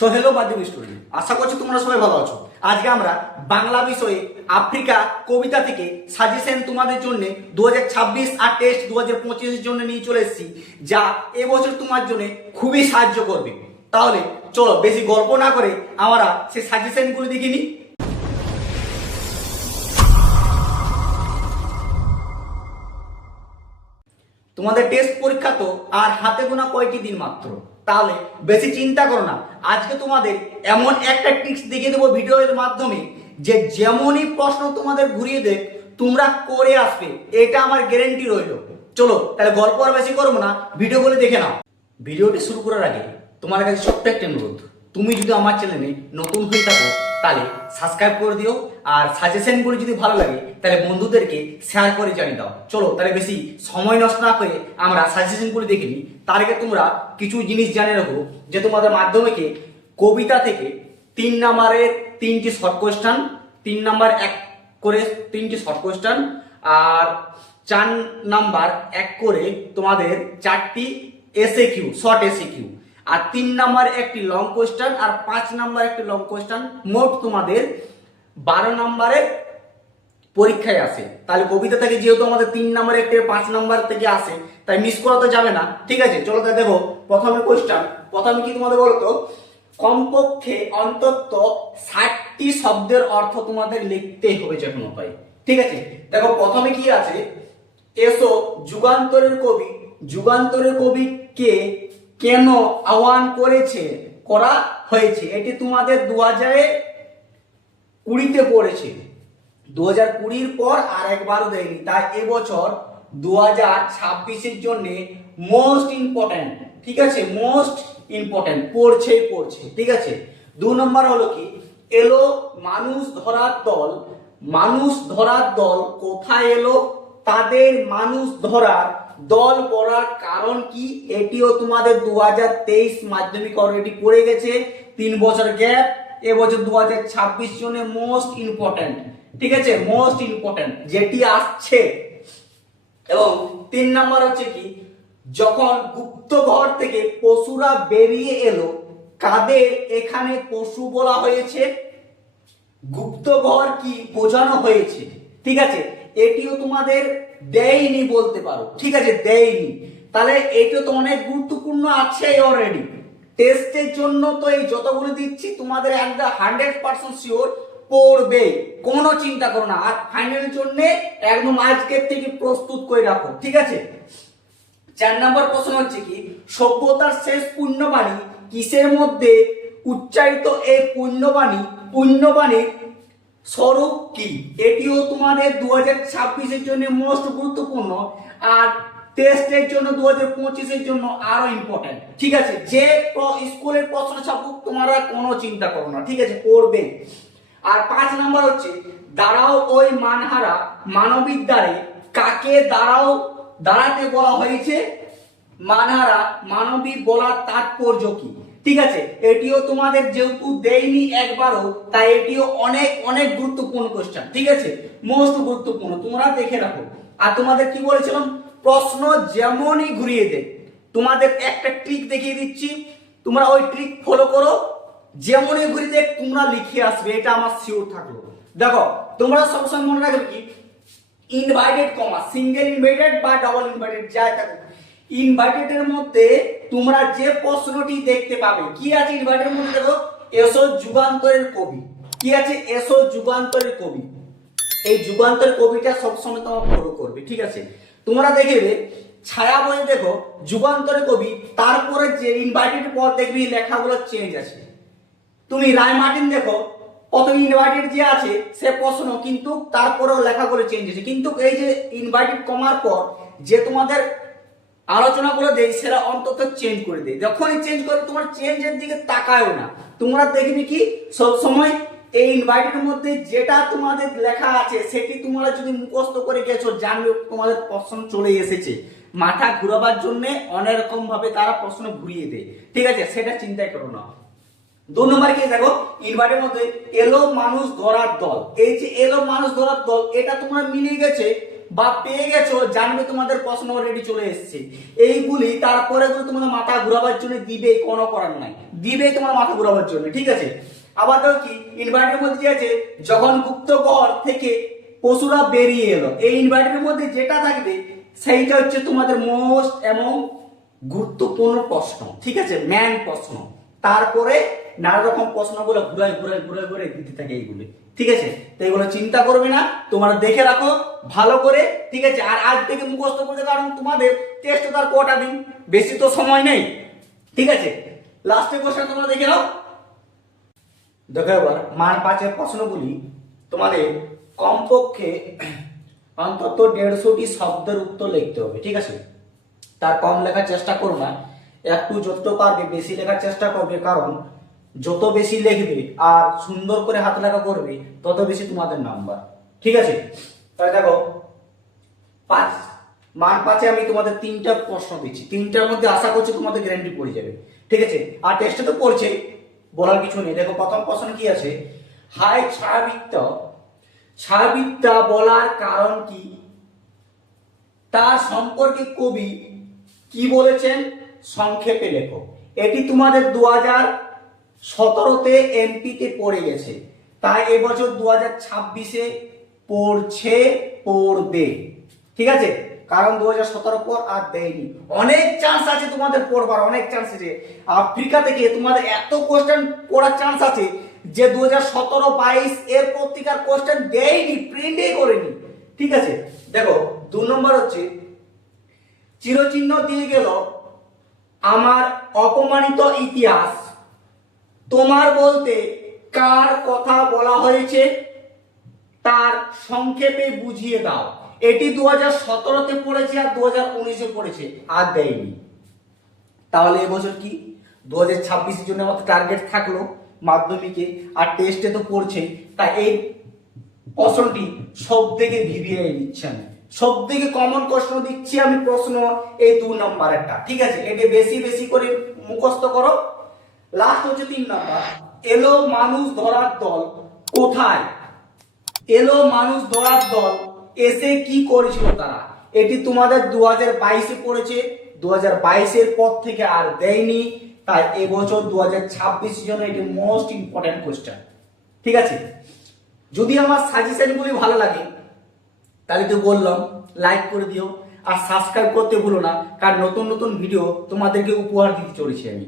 Hello মাধ্যমিক student, আশা করছি তোমরা সবাই ভালো আছো। আজকে আমরা বাংলা বিষয়ে আফ্রিকা কবিতা থেকে সাজেশন তোমাদের জন্য 2026 আর টেস্ট 2025 জন্য নিয়ে চলে এসেছি, যা এবছর তোমার জন্য খুবই সাহায্য করবে। তাহলে চলো বেশি গল্প না করে আমরা সেই সাজেশনগুলো দেখে নিই। তোমাদের টেস্ট পরীক্ষা তো আর হাতে গোনা কয়েকটি দিন মাত্র, তাহলে বেশি চিন্তা করো না। আজকে তোমাদের এমন একটা ট্রিক্স দেখিয়ে দেবো ভিডিওর মাধ্যমে, যে যেমনই প্রশ্ন তোমাদের ঘুরিয়ে দেয় তোমরা করে আসবে, এটা আমার গ্যারেন্টি রইল। চলো তাহলে গল্প আর বেশি করবো না, ভিডিওগুলো দেখে নাও। ভিডিওটি শুরু করার আগে তোমার কাছে ছোট্ট একটা অনুরোধ, তুমি যদি আমার চ্যানেলে নতুন হয়ে থাকো তাহলে সাবস্ক্রাইব করে দিও, আর সাজেশনগুলো যদি ভালো লাগে তাহলে বন্ধুদেরকে শেয়ার করে জানিয়ে দাও। চলো তাহলে বেশি সময় নষ্ট না করে আমরা সাজেশনগুলো দেখে নিই। তার আগে তোমরা কিছু জিনিস জানে রাখো, যে তোমাদের মাধ্যমিকে কবিতা থেকে 3 নম্বরের 3টি শর্ট কোয়েশ্চেন, 3 নম্বর 1 করে 3টি শর্ট কোয়েশ্চেন, আর 4 নাম্বার 1 করে তোমাদের 4টি এসএকিউ, শর্ট এসএকিউ, আর 3 নাম্বার একটি লং কোয়েশ্চেন, আর 5 নাম্বার একটি লং কোয়েশ্চেন। মোট তোমাদের 12 নম্বরের পরীক্ষায় আসে। তাহলে কবিতা থেকে যেহেতু আমাদের 3 নাম্বার একটি 5 নাম্বার থেকে আসে, তাই মিস করা তো যাবে না। ঠিক আছে, চলো তাহলে দেখো প্রথমে কোয়েশ্চেন। প্রথমে কি তোমাদের বলতো, কমপক্ষে অন্তত 60টি শব্দের অর্থ তোমাদের লিখতে হবে যে কোনো উপায়। ঠিক আছে, দেখো প্রথমে কি আছে, এসো যুগান্তরের কবি, যুগান্তরের কবি কে, কেন আহ্বান করা হয়েছে। এটি তোমাদের 2020-তে পড়েছে, 2020-র পর আর একবারও দেয়নি, তাই এবছর 2026-এর জন্য মোস্ট ইম্পর্টেন্ট। ঠিক আছে, মোস্ট ইম্পর্টেন্ট, পড়ছে। ঠিক আছে, 2 নম্বর হলো কি, এলো মানুষ ধরার দল, মানুষ ধরার দল কোথায় এলো, তাদের মানুষ ধরার দল পড়ার কারণ কি। এটিও তোমাদের 2023 মাধ্যমিক অলরেডি পড়ে গেছে, 3 বছর গ্যাপ, এবছর 2026 জন্য মোস্ট ইম্পর্টেন্ট। ঠিক আছে, মোস্ট ইম্পর্টেন্ট যেটি আসছে। এবং 3 নাম্বার হচ্ছে কি, যখন গুপ্ত ঘর থেকে পশুরা বেরিয়ে এলো, কাদের এখানে পশু বলা হয়েছে, গুপ্ত ঘর কি বোঝানো হয়েছে। ঠিক আছে, এটিও তোমাদের দেয়নি বলতে পারো। ঠিক আছে, দেয়নি, তাহলে এটা তো অনেক গুরুত্বপূর্ণ আছে অলরেডি। টেস্টের জন্য তো এই যতগুলো দিচ্ছি তোমাদের একদম 100% শিওর পড়বে, কোনো চিন্তা করো না। আর ফাইনালের জন্য একদম আজকের থেকে প্রস্তুত করে রাখো। ঠিক আছে, 4 নম্বর প্রশ্ন হচ্ছে কি, সভ্যতার শেষ পুণ্যবাণী কিসের মধ্যে উচ্চারিত, এই পুণ্যবাণীর স্বরূপ কি। এটিও তোমাদের 2026-এর জন্য মোস্ট গুরুত্বপূর্ণ, আর টেস্টের জন্য 2025-এর জন্য আরো ইম্পর্টেন্ট। ঠিক আছে, যে স্কুলের প্রশ্ন ছাপুক তোমরা কোনো চিন্তা করো না। ঠিক আছে, পড়বে। আর 5 নাম্বার হচ্ছে, দাঁড়াও ওই মানহারা মানবীর দ্বারে, কাকে দাঁড়াতে বলা হয়েছে, মানহারা মানবী বলার তাৎপর্য কি। ঠিক আছে, এটিও তোমাদের যেহেতু দেয়নি একবারও, তাই এটিও অনেক অনেক গুরুত্বপূর্ণ কোশ্চেন। ঠিক আছে, মোস্ট গুরুত্বপূর্ণ, তোমরা দেখে রাখো। আর তোমাদের কি বলেছিলাম, প্রশ্ন যেমনই ঘুরিয়ে দে, তোমাদের একটা ট্রিক দেখিয়ে দিচ্ছি, তোমরা ওই ট্রিক ফলো করো, যেমনই ঘুরিয়ে দেখ তোমরা লিখে আসবে, এটা আমার শিওর থাকলো। দেখো তোমরা সবসময় মনে রাখবে কি, ইনভার্টেড কমা, সিঙ্গেল ইনভার্টেড বা ডাবল ইনভার্টেড যাই থাকুক, ইনভার্টেড এর মধ্যে তোমরা যে প্রশ্নটি দেখতে পাবে, কি আছে ইনভার্টেড এর মধ্যে, দেখো এসো যুগান্তরের কবি, কি আছে, এসো যুগান্তরের কবি। এই যুগান্তরের কবিটা সবসময় তোমার ফলো করবে। ঠিক আছে, তোমরা দেখবে ছায়া বই দেখো যুগান্তরের কবি, তারপরে যে ইনভার্টেড পর দেখবি লেখাগুলো চেঞ্জ আছে। তুমি রায় মার্টিন দেখো, প্রথম ইনভার্টেড যে আছে সে প্রশ্ন, কিন্তু তারপরেও লেখাগুলো চেঞ্জ আছে। কিন্তু এই যে ইনভার্টেড কমার পর যে তোমাদের আলোচনা করে দেয়, সেটা অন্তত চেঞ্জ করে দেয়। যখনই চেঞ্জ করে তোমার চেঞ্জের দিকে তাকায়ও না, তোমরা দেখবে কি সব সময় এই ইনভার্টেড মধ্যে যেটা তোমাদের লেখা আছে সেটি তোমরা যদি মুখস্থ করে গেছো, জানবে তোমাদের প্রশ্ন চলে এসেছে। মাথা ঘুরাবার জন্য অনেক রকম ভাবে তারা প্রশ্ন ঘুরিয়ে দেয়। ঠিক আছে, সেটা চিন্তাই করো না। 2 নম্বর কি, দেখো ইনভার্টের মধ্যে এলো মানুষ ধরার দল, এই যে এলো মানুষ ধরার দল, এটা তোমরা মিলিয়ে গেছে বা পেয়ে গেছো, জানবে তোমাদের প্রশ্ন অলরেডি চলে এসেছে, এইগুলি তারপরে তোমাদের মাথা ঘোরাবার জন্য দিবে, কোনো করার নাই, দিবে তোমার মাথা ঘোরাবার জন্য, ঠিক আছে। আবার দেখো কি ইনভার্টারের মধ্যে যে আছে, যখন গুপ্তঘর থেকে পশুরা বেরিয়ে এলো, এই ইনভার্টারের মধ্যে যেটা থাকবে সেইটা হচ্ছে তোমাদের মোস্ট এবং গুরুত্বপূর্ণ প্রশ্ন, ঠিক আছে, ম্যান প্রশ্ন। তারপরে নানা রকম প্রশ্নগুলো ঘুরাই ঘুরাই ঘুরাই ঘুরাই দিতে থাকে এইগুলি, ঠিক আছে। তো এগুলো চিন্তা করবে না, তোমরা দেখে রাখো ভালো করে, ঠিক আছে। আর আজ থেকে মুখস্থ করতে, কারণ তোমাদের টেস্ট তার কটা দিন, বেশি তো সময় নেই, ঠিক আছে। লাস্টের কোশ্চেন তোমরা দেখে নাও। দেখো এবার মান 5-এর প্রশ্নগুলি তোমাদের কমপক্ষে অন্তত 150টি শব্দের উত্তর লিখতে হবে, ঠিক আছে। তার কম লেখার চেষ্টা করো না, একটু যত পারবে বেশি লেখার চেষ্টা করবে, কারণ যত বেশি লিখবে আর সুন্দর করে হাত লেখা করবে তত বেশি তোমাদের নাম্বার, ঠিক আছে। তাহলে দেখো 5 মান 5-এ আমি তোমাদের 3টা প্রশ্ন দিচ্ছি, 3টার মধ্যে আশা করছি তোমাদের গ্যারান্টি পড়ে যাবে, ঠিক আছে। আর টেস্টে তো পড়ছে, বলার কিছু নেই। দেখো প্রথম প্রশ্ন কি আছে, হাই ছায়াবৃত্ত, ছায়াবৃত্তা বলার কারণ কি, তার সম্পর্কে কবি কি বলেছেন, সংক্ষেপে লেখো। এটি তোমাদের 2017-তে এমপিতে পড়ে গেছে, তাই এবছর 2026-এ পড়বে, ঠিক আছে। কারণ 2017 পর আর দেয়নি, অনেক চান্স আছে তোমাদের পড়বার, অনেক চান্স আছে। আফ্রিকা থেকে তোমাদের এত কোশ্চেন পড়ার চান্স আছে যে 2017-22 এর পত্রিকার কোশ্চেন দেয়নি, প্রিন্টই করেনি, ঠিক আছে। দেখো 2 নম্বর হচ্ছে, চিরচিহ্ন দিয়ে গেল আমার অপমানিত ইতিহাস, তোমার বলতে কার কথা বলা হয়েছে, তার সংক্ষেপে বুঝিয়ে দাও। এটি 2017-তে পড়েছে আর 2019-এ পড়েছে, আর দেয়নি। তাহলে এবছর কি 2026-এর জন্য আমাদের টার্গেট থাকলো মাধ্যমিকে, আর টেস্টে তো পড়ছে, তাই এই প্রশ্নটি সব থেকে ভিভিআই দিচ্ছি আমি, সব থেকে কমন প্রশ্ন দিচ্ছি আমি, প্রশ্ন এই 2 নম্বরেরটা, ঠিক আছে। এটা বেশি বেশি করে মুখস্থ করো। লাস্ট হচ্ছে 3 নাম্বার, এলো মানুষ ধরার দল কোথায়, এলো মানুষ ধরার দল এসে কি করেছিল তারা, এটি তোমাদের 2022-এ পড়েছে, 2022-এর পর থেকে আর দেয়নি, তাই এবছর 2026-এর জন্য এটি মোস্ট ইম্পর্টেন্ট কোশ্চেন, ঠিক আছে। যদি আমার সাজেশনগুলি ভালো লাগে তাহলে তো বললাম লাইক করে দিও, আর সাবস্ক্রাইব করতে ভুলো না, কারণ নতুন নতুন ভিডিও তোমাদেরকে উপহার দিতে চলেছি আমি।